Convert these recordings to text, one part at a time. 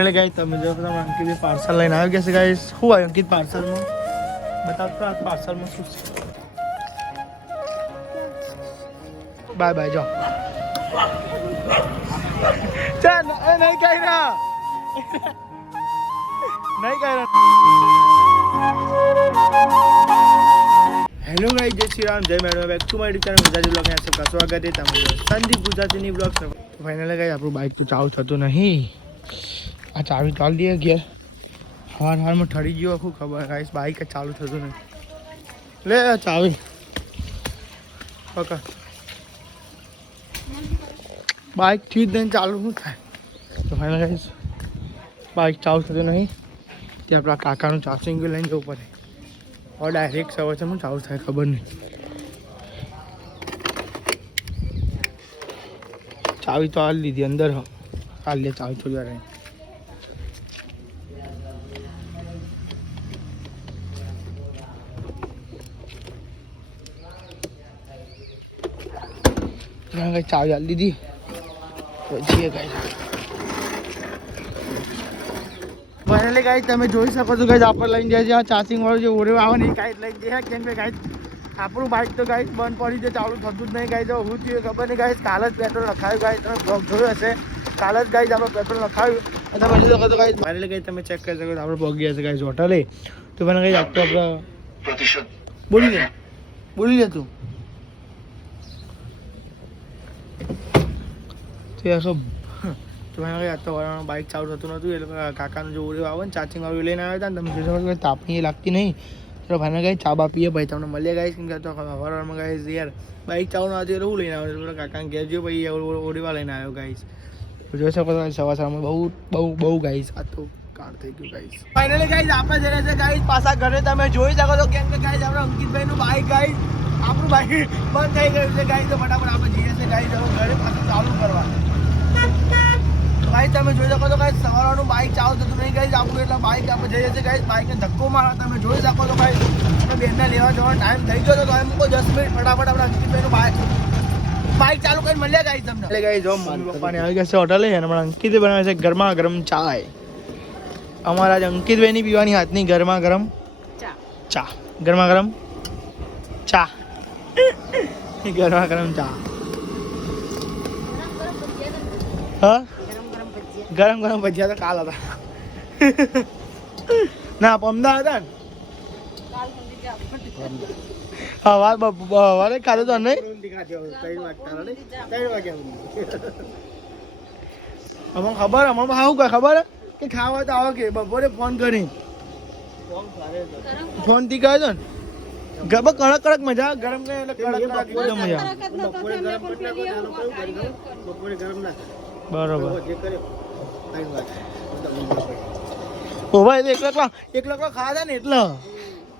એટલે ગાઈસ તમે જો તમે અંકિત પાર્સલ લઈને આવી ગયા છે ગાઈસ. શું આવ્યું અંકિત પાર્સલમાં? બતાવ તો આ પાર્સલમાં શું છે. બાય બાય જો. ચાલ એ નહીં કઈ ના નહીં કઈ ના. હેલો ગાઈસ, જય શ્રી રામ, જય madam, back to my channel Gujarati blog में सबका स्वागत है. તમારું સંદીપ ગુજરાતીની બ્લોગ છે. ફાઇનલી ગાઈસ આપણું બાઇક તો ચાલુ થતું નહીં. આ ચાવી ચાલી દઈએ ઘેર. હારમાં ઠરી ગયો આખું ખબર ગાઈસ. બાઇક ચાલુ થતું નહીં. લે ચાવી પકડ. બાઇક થી જ નહીં ચાલુ શું થાય. તો ફાઇનલ ગાઈસ બાઇક ચાલુ થતું નહીં. તે આપણા કાકાનું ચાર્જિંગ લઈને જવું પડે. और डायरेक्ट सवार से मुझे चालू था खबर नहीं. चावी तो हाल ली थी अंदर. हाल ले चावी तो जा रहे हैं. चावी हाल दी थी फाइनली गाइस તમે જોઈ શકો છો ગાइस આપણે લઈને જાય છે આ ચાર્જિંગ વાળું જે ઓરે આવે ને ગાइस લઈને જાય. કેમ કે ગાइस આપણું બાઇક તો ગાइस બંધ પડી છે, ચાલુ થતું જ નહીં ગાइस. હું થયું ખબર નહીં ગાइस. કાલ જ પેટ્રોલ નખાયું ગાइस. તમે બ્લોગ જોયો હશે. કાલ જ ગાइस આપણે પેટ્રોલ નખાયું અને તમે જોઈ શકો છો ગાइस. ફાઇનલી ગાइस તમે ચેક કરી શકો છો આપણે પહોંચી ગયા છે ગાइस હોટલે. તો મને ગાइस આપતો આપણે બોલી લે તું તે આસો. તો મેં કહ્યું તો બાઇક ચાલુ થતું નહોતું એટલે કાકાનું જો ઓડિયો આવે ને ચાર્જિંગ વાળું લઈને આવ્યા હતા ને તમે જોઈ શકો તાપની લાગતી નહીં. તો ભાઈને ગાઈસ ચા બા પીએ ભાઈ તમને મળીએ ગાઈસ. કેમ કે તો સવારમાં ગાઈસ યાર બાઇક ચાલુ ના હતી એટલે હું લઈને આવ્યો કાકાને ઘેર જો ભાઈ ઓડિવા લઈને આવ્યો ગાઈસ. જોઈ શકો છો સવારમાં બહુ ગાઈસ આ તો કાર થઈ ગયું ગાઈસ. ફાઇનલી ગાઈસ આપણે જઈએ છે ગાઈસ પાછા ઘરે. તમે જોઈ શકો છો કેમ કે ગાઈસ આપણે અંકિતભાઈનું બાઇક ગાઈસ આપણું બાઇક બંધ થઈ ગયું છે ગાઈસ. તો ફટાફટ આપણે જઈએ છીએ ગાઈસ ઘરે પાછું ચાલુ કરવા. गाइस તમે જોઈ શકો છો ગાइस સવારનું બાઇક ચાલુ થતું નહીં ગાइस આપણું. એટલે બાઇક આપણે જઈએ છીએ ગાइस બાઇકને ધક્કો મારા. તમે જોઈ શકો છો ગાइस આપણે બેનને લેવા જવાનો ટાઈમ થઈ ગયો તો એમ કહો 10 મિનિટ ફટાફટ આપણે અંકિતભાઈનું બાઇક ચાલુ કરીને મળ્યા ગાइस તમને. એટલે ગાइस જો મમ્મી પપ્પાને આવી ગયા છે હોટલે અને હમણાં અંકિતે બનાવે છે ગરમા ગરમ ચાય. અમારા જ અંકિતભાઈની પીવાની હાથની ગરમા ગરમ ચા. ગરમા ગરમ ચા ગરમા ગરમ ચા. હા ગરમ ગરમ ભજીયા તો કાલ હતા ના પમદા હતા ને. હા વારે ખાધો તો નહીં. અમને ખબર અમારે આવું કઈ ખબર કે ખાવા તો આવો કે બપોરે ફોન કરી ફોન થી કહે તો ને ગરબા કડક કડક મજા ગરમ કરે એટલે કડક એકદમ મજા. બરોબર ઓ ભાઈ એક લકવા ખાધા ને એટલે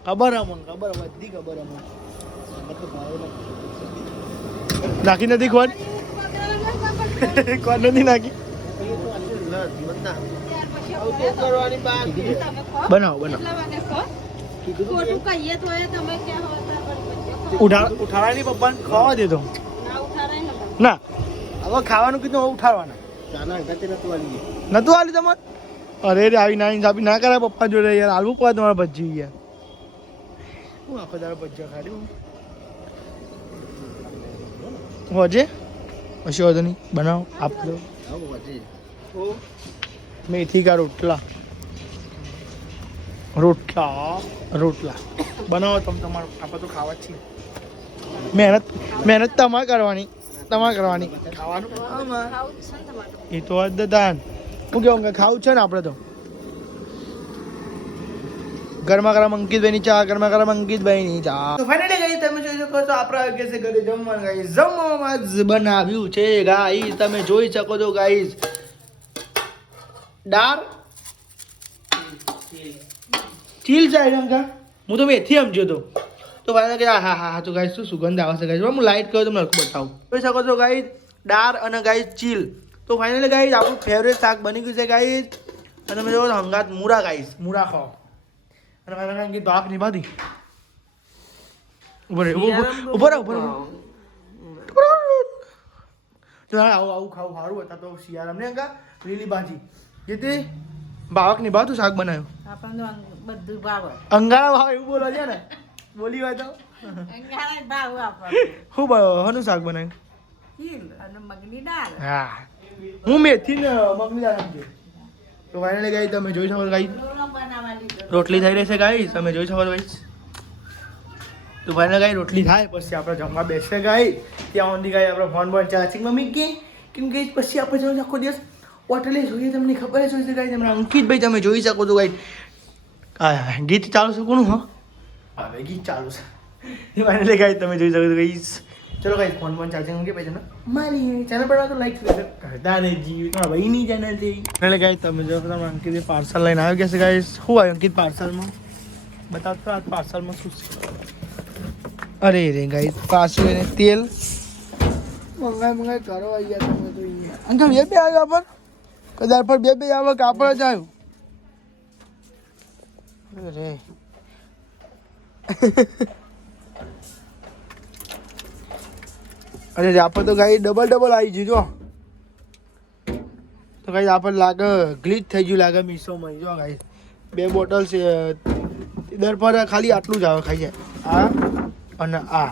ખબર અમને ખબર બધી ખબર અમને. નાખી નથી કોણ કોણ નથી નાખી. બનાવો ઉઠાડવાની પપ્પાને ખાવા દેતો ના. હવે ખાવાનું કીધું ઉઠાડવાના નતું આલી તમારે. અરે રે આવી ના ઇન્સાફી ના કરે પપ્પા જોડે યાર. આલવું પડે તમારે ભજી યાર. હું આખો દાડો ભજીયા ખાડી હોજે હશે વધુ નહીં બનાવો આપજો. મેથી કા રોટલા બનાવો તમે તમારું. આપણે તો ખાવા જ છીએ. મહેનત તમારે કરવાની ખાવાનું એ તો જ દાન. શું કેવું ખાવું છે ને આપણે તો. ગરમા ગરમ અંકિતભાઈની ચા તો ફાઇનલી ગાઈસ તમે જોઈ શકો છો આપણે આવી ગયા છે ઘરે જમવાનું ગાઈસ. જમવામાં જ બનાવ્યું છે ગાઈસ. તમે જોઈ શકો છો ગાઈસ દાળ ચીલ ચાય હું તો મેથી સમજ્યો તો. તો ભાઈ કે હા તો ગાઈસ શું સુગંધ આવે છે ગાઈસ. હું લાઈટ કર્યો તમને બતાવું. જોઈ શકો છો ગાઈસ દાળ અને ગાઈસ ચીલ. તો ફાઇનલી ગાઈસ આપણું ફેવરેટ શાક બની ગયું છે ગાઈસ. અને તમે જોવો હંગાત મૂળા ગાઈસ મૂળા ખાઓ. અને મારા અંકિત ભાગ નહીં બાધી ઉભો તો આવું ખાવું સારું હતા. તો શિયાળા ને લીલી ભાજી કીધી ભાવક ની ભાવ તું શાક બનાવ્યું આપણને બધું ભાવ અંગારા ભાવ એવું બોલો છે ને બોલી હોય તો ભાવ આપણને શું ભાવ શાક બનાવ્યું તીલ અને મગની દાળ હા હું મેથી ને મગની દાળ સમજુ તો ફાઇનલી ગાઈ તમે જોઈ શકો ગાઈ રોટલી થઈ રહેશે ગાઈ તમે જોઈ શકો ગાઈ તો ફાઇનલ ગાઈ રોટલી થાય પછી આપણે જમવા બેસે ગાઈ ત્યાં સુધી ગાઈ આપણે ફોન પર ચાર્જિંગમાં મૂકી કેમ કે પછી આપણે જો આખો દિવસ હોટલે જોઈએ તમને ખબર જ હોય છે ગાઈ તમને અંકિતભાઈ તમે જોઈ શકો છો ગાઈ હા ગીત ચાલુ છે કોનું હા હવે ગીત ચાલુ છે ફાઇનલી ગાઈ તમે જોઈ શકો છો ગાઈ ચલો ગાઈ ફોન પર ચાર્જિંગ મૂકી પછી તમે મારી ચેનલ પર તો લાઈક કરતા રહેજી તમારા ભાઈની ચેનલ છે એટલે ગાઈ તમે જો તમે અંકિત પાર્સલ લઈને આવી ગયા છે ગાઈ શું આવ્યું અંકિત પાર્સલમાં બતાવતો આ પાર્સલમાં શું છે અરે રે ગાઈ પાછું એને તેલ મંગાઈ કરો આવી ગયા તમે તો અંકલ બે આવ્યો પર કદાચ પર બે આવે કાપડ જ આવ્યું અરે અરે આપણે તો ગાઈ ડબલ આવી ગયું જો તો ગાઈ આપણે લાગે ગ્લીચ થઈ ગયું લાગે મીશોમાં જો ગાઈ 2 બોટલ છે દર પર ખાલી આટલું જ આવે ખાઈ જાય આ અને આ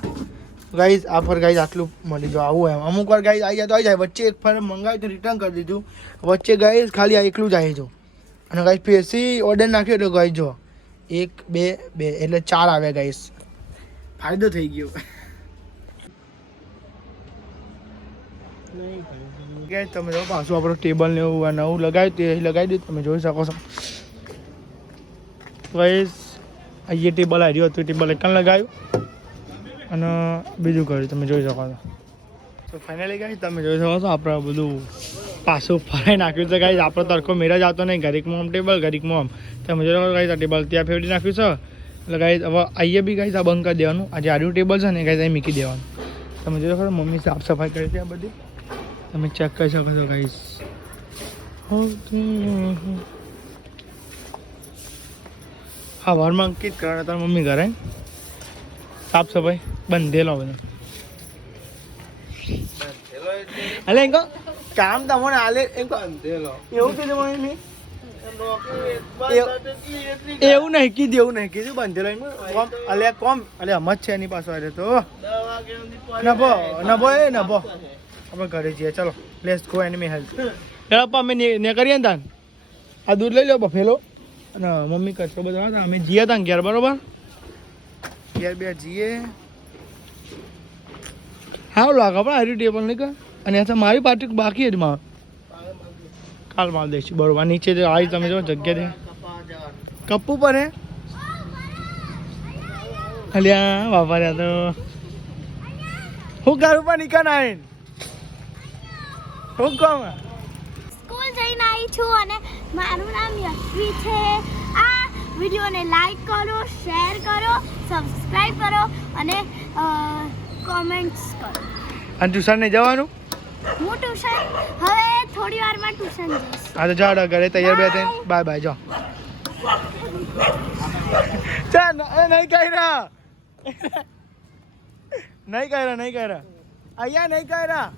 ગાઈઝ આ પર ગાઈઝ આટલું મળી જો આવું એમ અમુક વાર ગાઈઝ આવી જાય તો આવી જાય વચ્ચે એક ફર મંગાવ્યું તો રિટર્ન કરી દીધું વચ્ચે ગાઈઝ ખાલી આ એકલું જ આવી જો અને ગાઈઝ પેસી ઓર્ડર નાખ્યો તો ગાઈઝ જો 1 2 એટલે 4 આવે ગાઈઝ ફાયદો થઈ ગયો ગાઈઝ તમે જો પાછું આપણું ટેબલ ને એવું નવું લગાવ્યું તે લગાવી દીધું તમે જોઈ શકો છો ગાઈઝ અહીંયા ટેબલ આવ્યું હતું ટેબલ એક લગાવ્યું અને બીજું કર્યું તમે જોઈ શકો છો તો ફાઇનલી ગાઈઝ તમે જોઈ શકો છો આપણે બધું પાછું ફરાઈ નાખ્યું છે ગાઈઝ આપણો તડકો મેરા જ આવતો નહીં ઘડીકમાં આમ ટેબલ ઘડીકમાં આમ તમે જોઈ શકો ગાઈઝ આ ટેબલ ત્યાં ફેરવી નાખ્યું છે એટલે ગાઈઝ હવે અહીંયા બી ગાઈઝ આ બંધ કરી દેવાનું આ જે આડું ટેબલ છે ને ગાઈઝ અહીં મૂકી દેવાનું તમે જોઈ શકો મમ્મી સાફ સફાઈ કરી છે આ બધી તમે ચેક કરી શકો છો ગાઈઝ હા વારમાં અંકિત કરવાના તાર મમ્મી કરે સાફ સફાઈ બંધેલો બધો અલે એમ કહો કામ તમને હાલે એમ કહો એવું કીધું મમ્મી એવું નહીં કીધું બંધેલો એમ કોમ અલે કોમ અલે હમ જ છે એની પાસે અરે તો નભો આપણે ઘરે જઈએ ચલો લેટ્સ ગો એનિમી હેલ્થ પપ્પા અમે ને કરીએ ને તાન આ દૂધ લઈ લો બફેલો અને મમ્મી કચરો બધા હતા અમે જઈએ હતા ઘેર બરોબર ઘેર બે જઈએ હા લાગે પણ હારી ટેબલ નહીં કર અને આ મારી પાર્ટી બાકી જ માં કાલ માલ દઈશું બરોબર નીચે જો આવી તમે જો જગ્યા દે કપ્પુ પર હે અલ્યા બાપા રે તો હું કરું પણ નીકળ આવીને હું કહું સ્કૂલ જઈને આવી છું અને મારું નામ યશ્વી છે આ વિડીયોને લાઈક કરો શેર કરો સબસ્ક્રાઈબ કરો અને કોમેન્ટ્સ કરો અને ટ્યુશન નહીં જવાનું હું ટ્યુશન હવે થોડી વારમાં ટ્યુશન જઈશ હા તો જાઓ ઘરે તૈયાર બે થઈને બાય બાય જાઓ ચાલ નહીં કર્યા અહીંયા નહીં કર્યા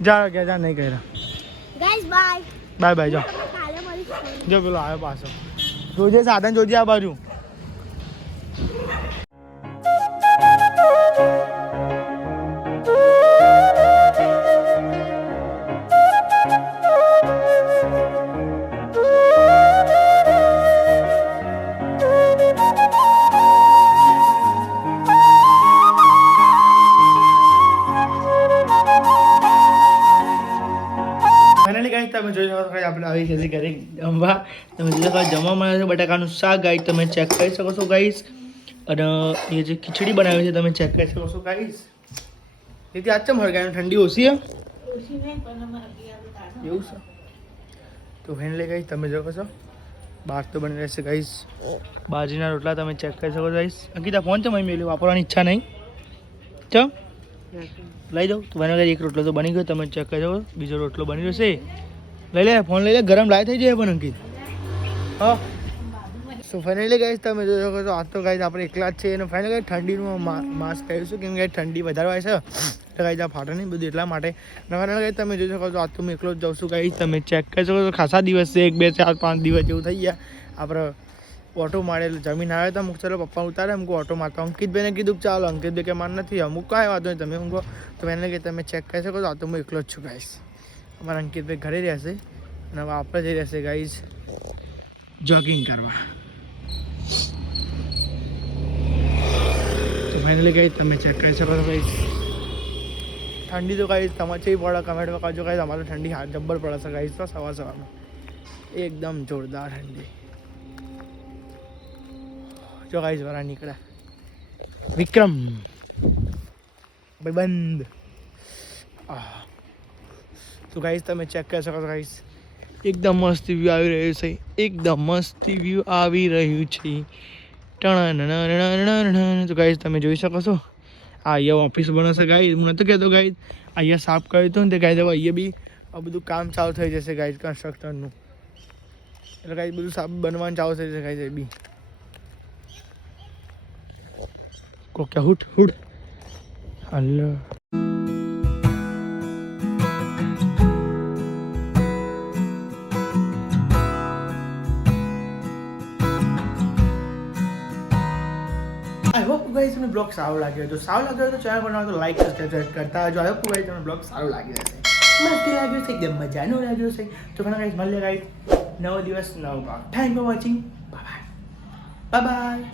જા નહીં કર્યા ગાઈસ બાય બાય જાઓ કાલે મળીશું જો પેલો આવ્યો પાછો જોજે સાધન જોજે આ બાજુ તમે જોઈ શકો છો આપણે આવી છે ઘરે જમવા તમે જોઈ શકો જમવા મળે છે બટાકાનું શાક ગાઈસ તમે ચેક કરી શકો છો ગાઈસ અને એ જે ખીચડી બનાવી છે તમે ચેક કરી શકો છો ગાઈસ તેથી આજ ચમ હળગાય ઠંડી ઓછી છે એવું છે તો ફેનલી ગાઈસ તમે જોઈ શકો છો બહાર તો બની રહેશે ગાઈસ બાજરીના રોટલા તમે ચેક કરી શકો છો ગાઈસ અંકિતા ફોન છે મેં વાપરવાની ઈચ્છા નહીં ચમ લઈ જાઓ તો બને એક રોટલો તો બની ગયો તમે ચેક કરી શકો બીજો રોટલો બની રહ્યો છે લઈ લે ફોન લઈ લે ગરમ લાય થઈ જાય પણ અંકિત હા સો ફાઇનલી ગાઈસ તમે જોઈ શકો છો આજ તો ગાઈસ આપણે એકલા જ છે અને ફાઇનલી ગાઈસ ઠંડીનું માસ્ક પહેરીશું કેમ કે ઠંડી વધારે હોય છે એટલે ગાઈઝ આ ફાટે નહીં બધું એટલા માટે નવા ગાઈઝ તમે જોઈ શકો છો. આજ તો હું એકલો જ જાઉં છું ગાઈઝ. તમે ચેક કરી શકો છો ખાસા દિવસ છે 1 2 4 5 દિવસ જેવું થઈ ગયા. આપણે ઓટો મારેલું જમીન આવે તો અમુક ચાલો પપ્પા ઉતારે અમુક ઓટો મારતો અંકિતભાઈને કીધું કે ચાલો અંકિતભાઈ કે માર નથી અમુક કાંઈ વાંધો નહીં તમે ઊંઘો તો એને કે તમે ચેક કરી શકો છો. આ તો હું એકલો જ છું ગાઈઝ. અમારા અંકિતભાઈ ઘરે રહેશે અને હવે આપણે જઈ રહેશે ગાઈઝ જોગિંગ કરવા. તો ફાઇનલી ગાઈઝ તમે ચેક કરી શકો છો ગાઈઝ. ઠંડી તો ગાઈઝ તમારે ચેવી પડે કમેન્ટમાં કહેજો ગાઈઝ. અમારે ઠંડી જબ્બર પડે છે ગાઈઝ. તો સવારમાં એકદમ જોરદાર ઠંડી. જો ગાઈઝ વાળા નીકળ્યા વિક્રમ ભાઈ બંધ. તો ગાઈઝ તમે ચેક કરી શકો છો ગાઈઝ. એકદમ મસ્ત વ્યૂ આવી રહ્યું છે. એકદમ મસ્ત વ્યૂ આવી રહ્યું છે. તો ગાઈઝ તમે જોઈ શકો છો આ અહીંયા ઓફિસ બનશે ગાઈઝ. હું નહોતો કહેતો ગાઈઝ અહીંયા સાફ કર્યું હતું ને તે ગાઈઝ હવે અહીંયા બી આ બધું કામ ચાલુ થઈ જશે ગાઈઝ કન્સ્ટ્રક્શનનું. એટલે ગાઈઝ બધું સાફ બનવાનું ચાલુ થઈ જશે ગાઈઝ. એ બી કોકે હુટ હુટ હલો આઈ હોપ ગાઈઝ તમને બ્લોગ સારો લાગ્યો તો ચેનલ બનાવો તો લાઈક સબસ્ક્રાઇબ કરતા જો આઈ હોપ ગાઈઝ તમને બ્લોગ સારો લાગ્યો હશે. મસ્ત લાગ્યો છે એકદમ મજાનો લાગ્યો છે. તો ઘણા ગાઈઝ મળીએ ગાઈઝ નવો દિવસ નવો blog. Thank for watching. Bye bye.